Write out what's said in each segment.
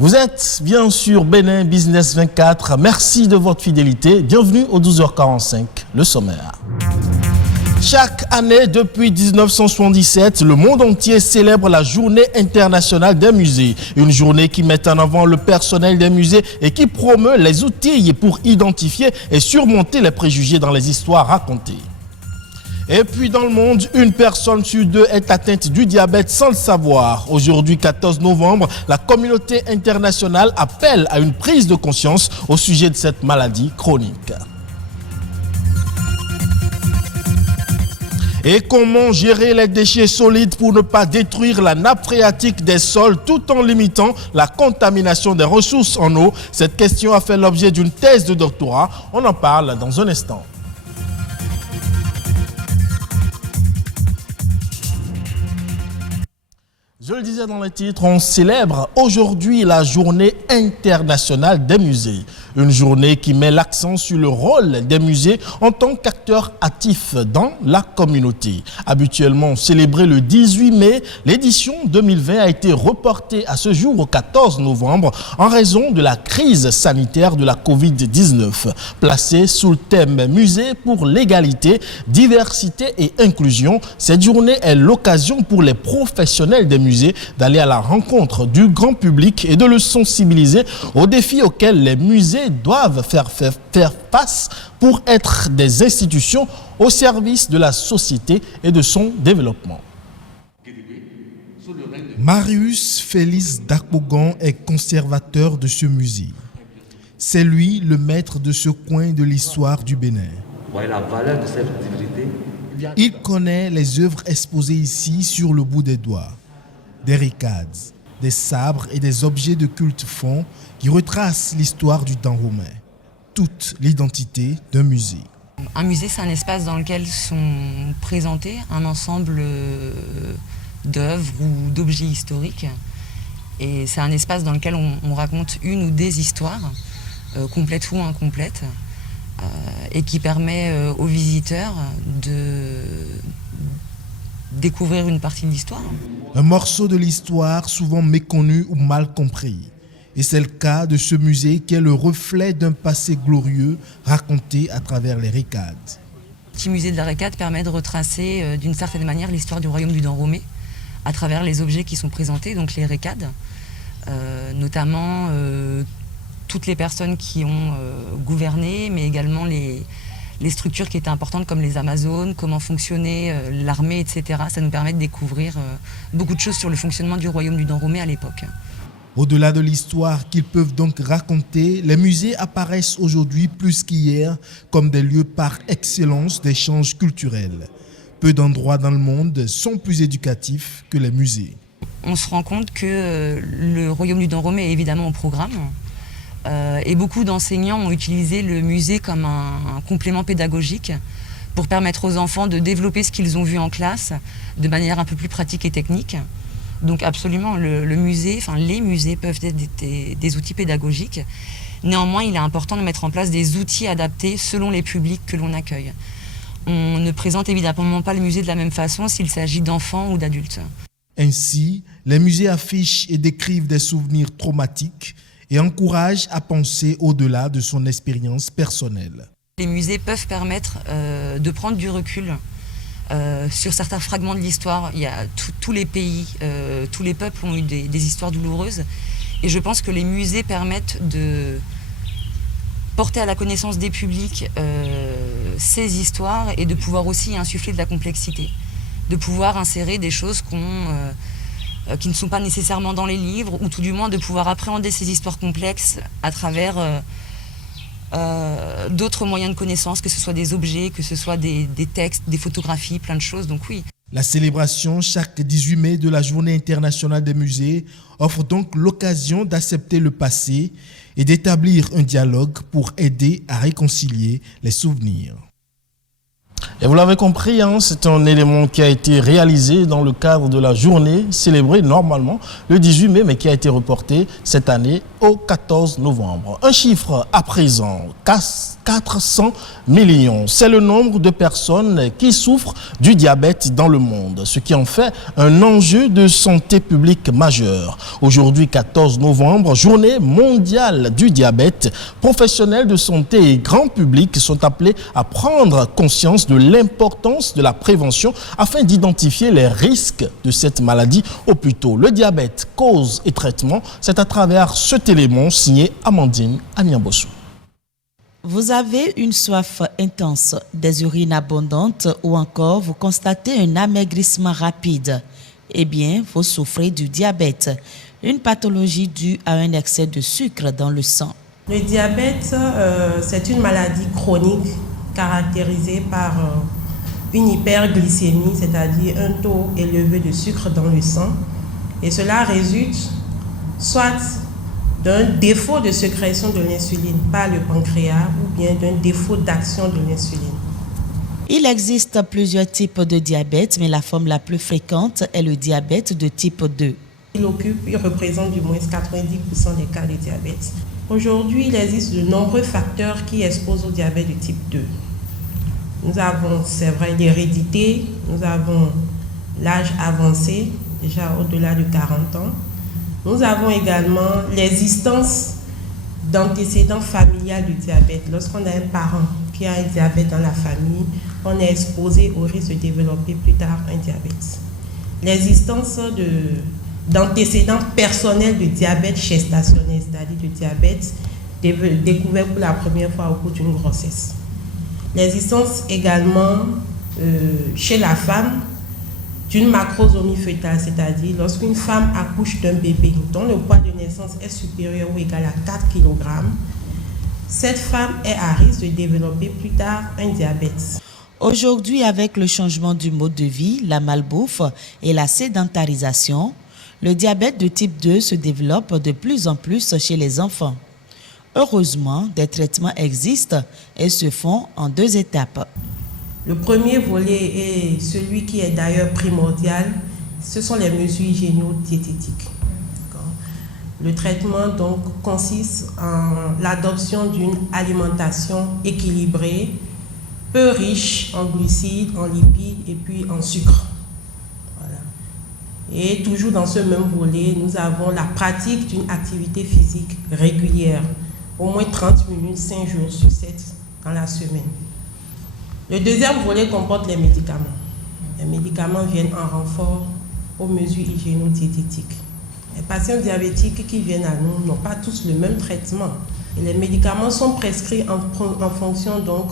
Vous êtes bien sûr Bénin Business 24. Merci de votre fidélité. Bienvenue au 12h45, le sommaire. Chaque année depuis 1977, le monde entier célèbre la Journée internationale des musées. Une journée qui met en avant le personnel des musées et qui promeut les outils pour identifier et surmonter les préjugés dans les histoires racontées. Et puis dans le monde, une personne sur deux est atteinte du diabète sans le savoir. Aujourd'hui, 14 novembre, la communauté internationale appelle à une prise de conscience au sujet de cette maladie chronique. Et comment gérer les déchets solides pour ne pas détruire la nappe phréatique des sols tout en limitant la contamination des ressources en eau? Cette question a fait l'objet d'une thèse de doctorat. On en parle dans un instant. Je le disais dans le titre, on célèbre aujourd'hui la Journée internationale des musées. Une journée qui met l'accent sur le rôle des musées en tant qu'acteurs actifs dans la communauté. Habituellement célébrée le 18 mai, l'édition 2020 a été reportée à ce jour au 14 novembre en raison de la crise sanitaire de la Covid-19. Placée sous le thème Musée pour l'égalité, diversité et inclusion, cette journée est l'occasion pour les professionnels des musées d'aller à la rencontre du grand public et de le sensibiliser aux défis auxquels les musées doivent faire face pour être des institutions au service de la société et de son développement. Marius Félix Dakbogan est conservateur de ce musée. C'est lui le maître de ce coin de l'histoire du Bénin. La valeur de cette activité. Il connaît les œuvres exposées ici sur le bout des doigts. Des ricades, des sabres et des objets de culte fonds qui retracent l'histoire du temps romain. Toute l'identité d'un musée. Un musée, c'est un espace dans lequel sont présentés un ensemble d'œuvres ou d'objets historiques. Et c'est un espace dans lequel on raconte une ou des histoires, complètes ou incomplètes, et qui permet aux visiteurs de découvrir une partie de l'histoire. Un morceau de l'histoire souvent méconnu ou mal compris. Et c'est le cas de ce musée qui est le reflet d'un passé glorieux raconté à travers les ricades. Le petit musée de la Récade permet de retracer d'une certaine manière l'histoire du royaume du Dahomey à travers les objets qui sont présentés, donc les ricades, notamment toutes les personnes qui ont gouverné, mais également les structures qui étaient importantes comme les Amazones, comment fonctionnait l'armée, etc. Ça nous permet de découvrir beaucoup de choses sur le fonctionnement du royaume du Dahomey à l'époque. Au-delà de l'histoire qu'ils peuvent donc raconter, les musées apparaissent aujourd'hui plus qu'hier comme des lieux par excellence d'échanges culturels. Peu d'endroits dans le monde sont plus éducatifs que les musées. On se rend compte que le royaume du Dahomey est évidemment au programme. Et beaucoup d'enseignants ont utilisé le musée comme un complément pédagogique pour permettre aux enfants de développer ce qu'ils ont vu en classe de manière un peu plus pratique et technique. Donc absolument, le musée, enfin les musées peuvent être des outils pédagogiques. Néanmoins, il est important de mettre en place des outils adaptés selon les publics que l'on accueille. On ne présente évidemment pas le musée de la même façon s'il s'agit d'enfants ou d'adultes. Ainsi, les musées affichent et décrivent des souvenirs traumatiques et encouragent à penser au-delà de son expérience personnelle. Les musées peuvent permettre de prendre du recul sur certains fragments de l'histoire. Il y a tous les pays, tous les peuples ont eu des histoires douloureuses. Et je pense que les musées permettent de porter à la connaissance des publics ces histoires et de pouvoir aussi insuffler de la complexité. De pouvoir insérer des choses qui ne sont pas nécessairement dans les livres, ou tout du moins de pouvoir appréhender ces histoires complexes à travers d'autres moyens de connaissance, que ce soit des objets, que ce soit des textes, des photographies, plein de choses, donc oui. La célébration chaque 18 mai de la Journée internationale des musées offre donc l'occasion d'accepter le passé et d'établir un dialogue pour aider à réconcilier les souvenirs. Et vous l'avez compris, c'est un élément qui a été réalisé dans le cadre de la journée célébrée normalement le 18 mai, mais qui a été reporté cette année au 14 novembre. Un chiffre à présent, 400 millions. C'est le nombre de personnes qui souffrent du diabète dans le monde, ce qui en fait un enjeu de santé publique majeur. Aujourd'hui, 14 novembre, journée mondiale du diabète. Professionnels de santé et grand public sont appelés à prendre conscience de l'importance de la prévention afin d'identifier les risques de cette maladie au plus tôt. Le diabète, cause et traitement, c'est à travers cet élément signé Amandine Aniambossou. Vous avez une soif intense, des urines abondantes ou encore vous constatez un amaigrissement rapide. Eh bien, vous souffrez du diabète, une pathologie due à un excès de sucre dans le sang. Le diabète, c'est une maladie chronique caractérisée par une hyperglycémie, c'est-à-dire un taux élevé de sucre dans le sang. Et cela résulte soit d'un défaut de sécrétion de l'insuline par le pancréas ou bien d'un défaut d'action de l'insuline. Il existe plusieurs types de diabète, mais la forme la plus fréquente est le diabète de type 2. Il représente du moins 90% des cas de diabète. Aujourd'hui, il existe de nombreux facteurs qui exposent au diabète de type 2. Nous avons, c'est vrai, l'hérédité, nous avons l'âge avancé, déjà au-delà de 40 ans. Nous avons également l'existence d'antécédents familiaux du diabète. Lorsqu'on a un parent qui a un diabète dans la famille, on est exposé au risque de développer plus tard un diabète. L'existence d'antécédents personnels de diabète gestationnel, c'est-à-dire de diabète découvert pour la première fois au cours d'une grossesse. L'existence également chez la femme d'une macrosomie fœtale, c'est-à-dire lorsqu'une femme accouche d'un bébé dont le poids de naissance est supérieur ou égal à 4 kg, cette femme est à risque de développer plus tard un diabète. Aujourd'hui, avec le changement du mode de vie, la malbouffe et la sédentarisation, le diabète de type 2 se développe de plus en plus chez les enfants. Heureusement, des traitements existent et se font en 2 étapes. Le premier volet est celui qui est d'ailleurs primordial, ce sont les mesures hygiéno-diététiques. Le traitement donc consiste en l'adoption d'une alimentation équilibrée, peu riche en glucides, en lipides et puis en sucre. Voilà. Et toujours dans ce même volet, nous avons la pratique d'une activité physique régulière, au moins 30 minutes, 5 jours sur 7 dans la semaine. Le deuxième volet comporte les médicaments. Les médicaments viennent en renfort aux mesures hygiéno-diététiques. Les patients diabétiques qui viennent à nous n'ont pas tous le même traitement. Et les médicaments sont prescrits en fonction donc,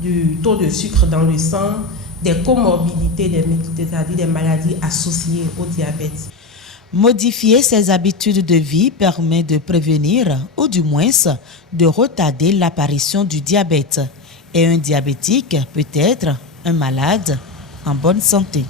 du taux de sucre dans le sang, des comorbidités, c'est-à-dire des maladies associées au diabète. Modifier ses habitudes de vie permet de prévenir ou du moins de retarder l'apparition du diabète. Et un diabétique peut être un malade en bonne santé.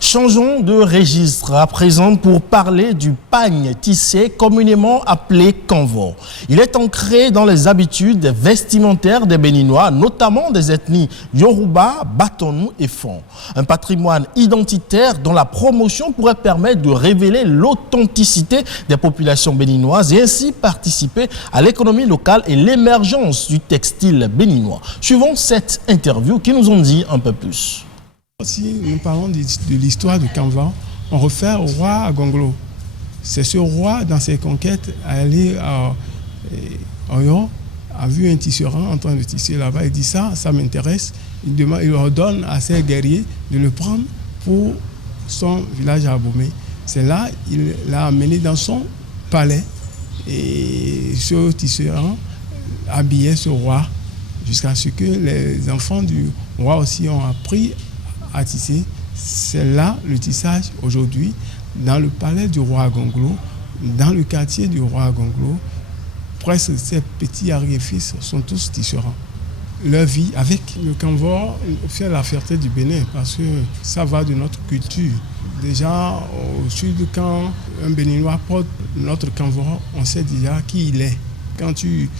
Changeons de registre à présent pour parler du pagne tissé communément appelé kanvo. Il est ancré dans les habitudes vestimentaires des Béninois, notamment des ethnies Yoruba, Batonou et Fon. Un patrimoine identitaire dont la promotion pourrait permettre de révéler l'authenticité des populations béninoises et ainsi participer à l'économie locale et l'émergence du textile béninois. Suivons cette interview qui nous en dit un peu plus. Si nous parlons de l'histoire du Kanva, on refait au roi Agonglo. C'est ce roi, dans ses conquêtes, allé à Oyo, a vu un tisserand en train de tisser là-bas. Il dit ça m'intéresse. Il ordonne à ses guerriers de le prendre pour son village à Abomey. C'est là qu'il l'a amené dans son palais. Et ce tisserand habillait ce roi jusqu'à ce que les enfants du roi aussi ont appris à tisser. C'est là le tissage aujourd'hui, dans le palais du roi Agonglo, dans le quartier du roi Agonglo. Presque ces petits arrière-fils sont tous tisserands. Leur vie avec le kanvo fait la fierté du Bénin parce que ça va de notre culture. Déjà au sud, quand un Béninois porte notre kanvo, on sait déjà qui il est. Quand tu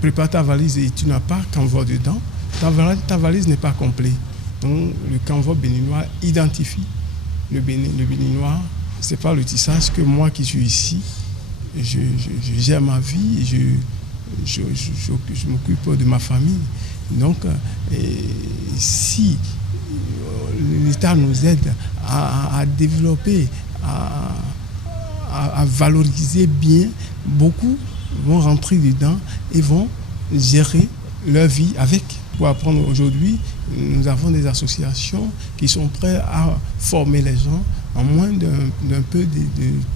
prépares ta valise et tu n'as pas kanvo dedans, ta valise n'est pas complète. Donc le kanvo béninois identifie le Béninois. Ce n'est pas le tissage que moi qui suis ici je gère ma vie, je m'occupe de ma famille. Donc, si l'État nous aide à développer, à valoriser bien, beaucoup vont rentrer dedans et vont gérer leur vie avec. Pour apprendre aujourd'hui, nous avons des associations qui sont prêtes à former les gens en moins d'un peu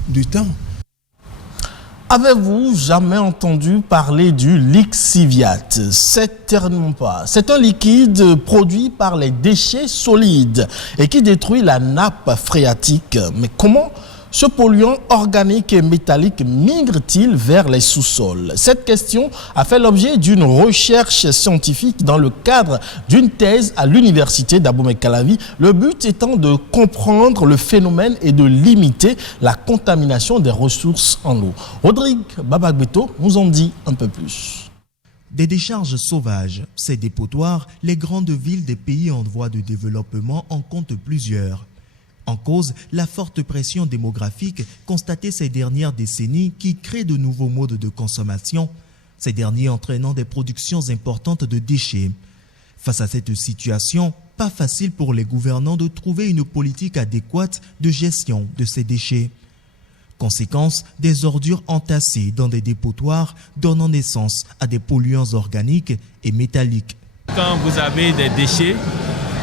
de temps. Avez-vous jamais entendu parler du lixiviat? Certainement pas. C'est un liquide produit par les déchets solides et qui détruit la nappe phréatique. Mais comment ce polluant organique et métallique migre-t-il vers les sous-sols? Cette question a fait l'objet d'une recherche scientifique dans le cadre d'une thèse à l'université d'Abomey-Calavi. Le but étant de comprendre le phénomène et de limiter la contamination des ressources en eau. Rodrigue Babagbeto nous en dit un peu plus. Des décharges sauvages, ces dépotoirs, les grandes villes des pays en voie de développement en comptent plusieurs. En cause, la forte pression démographique constatée ces dernières décennies qui crée de nouveaux modes de consommation, ces derniers entraînant des productions importantes de déchets. Face à cette situation, pas facile pour les gouvernants de trouver une politique adéquate de gestion de ces déchets. Conséquence, des ordures entassées dans des dépotoirs donnant naissance à des polluants organiques et métalliques. Quand vous avez des déchets,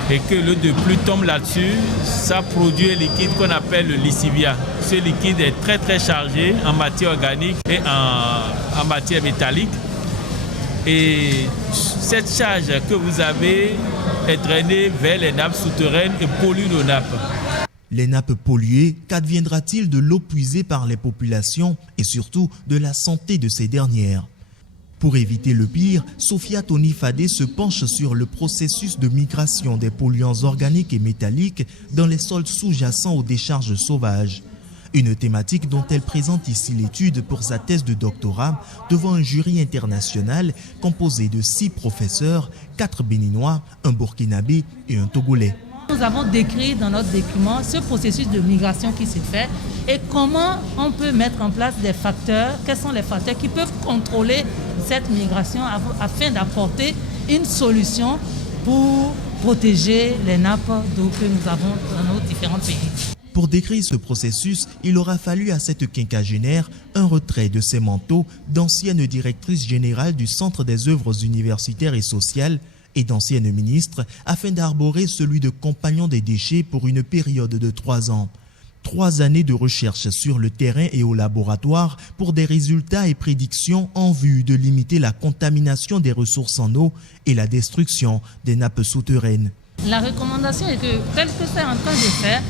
et que l'eau de pluie tombe là-dessus, ça produit un liquide qu'on appelle le lixiviat. Ce liquide est très très chargé en matière organique et en matière métallique. Et cette charge que vous avez est drainée vers les nappes souterraines et pollue nos nappes. Les nappes polluées, qu'adviendra-t-il de l'eau puisée par les populations et surtout de la santé de ces dernières? Pour éviter le pire, Sophia Tony Fadé se penche sur le processus de migration des polluants organiques et métalliques dans les sols sous-jacents aux décharges sauvages. Une thématique dont elle présente ici l'étude pour sa thèse de doctorat devant un jury international composé de 6 professeurs, 4 Béninois, un Burkinabé et un Togolais. Nous avons décrit dans notre document ce processus de migration qui se fait et comment on peut mettre en place des facteurs, quels sont les facteurs qui peuvent contrôler cette migration afin d'apporter une solution pour protéger les nappes d'eau que nous avons dans nos différents pays. Pour décrire ce processus, il aura fallu à cette quinquagénaire un retrait de ses manteaux d'ancienne directrice générale du Centre des œuvres universitaires et sociales et d'ancienne ministre afin d'arborer celui de compagnon des déchets pour une période de 3 ans. 3 années de recherche sur le terrain et au laboratoire pour des résultats et prédictions en vue de limiter la contamination des ressources en eau et la destruction des nappes souterraines. La recommandation est que, tel que c'est en train de faire,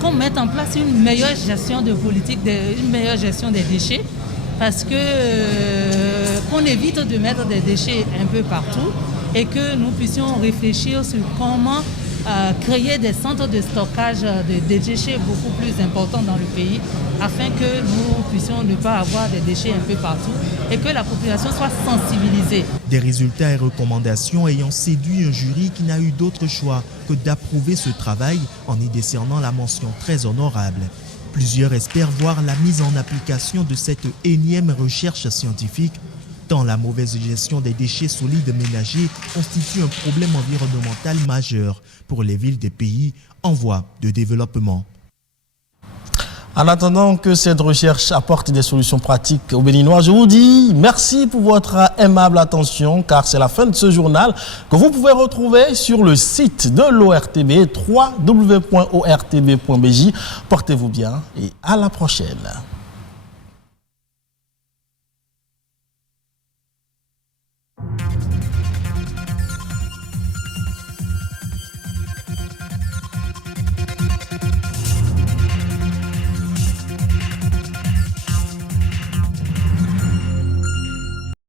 qu'on mette en place une meilleure gestion de politique, une meilleure gestion des déchets, parce que qu'on évite de mettre des déchets un peu partout et que nous puissions réfléchir sur comment créer des centres de stockage de déchets beaucoup plus importants dans le pays afin que nous puissions ne pas avoir des déchets un peu partout et que la population soit sensibilisée. Des résultats et recommandations ayant séduit un jury qui n'a eu d'autre choix que d'approuver ce travail en y décernant la mention très honorable. Plusieurs espèrent voir la mise en application de cette énième recherche scientifique tant la mauvaise gestion des déchets solides ménagers constitue un problème environnemental majeur pour les villes des pays en voie de développement. En attendant que cette recherche apporte des solutions pratiques aux Béninois, je vous dis merci pour votre aimable attention car c'est la fin de ce journal que vous pouvez retrouver sur le site de l'ORTB www.ortb.bj. Portez-vous bien et à la prochaine.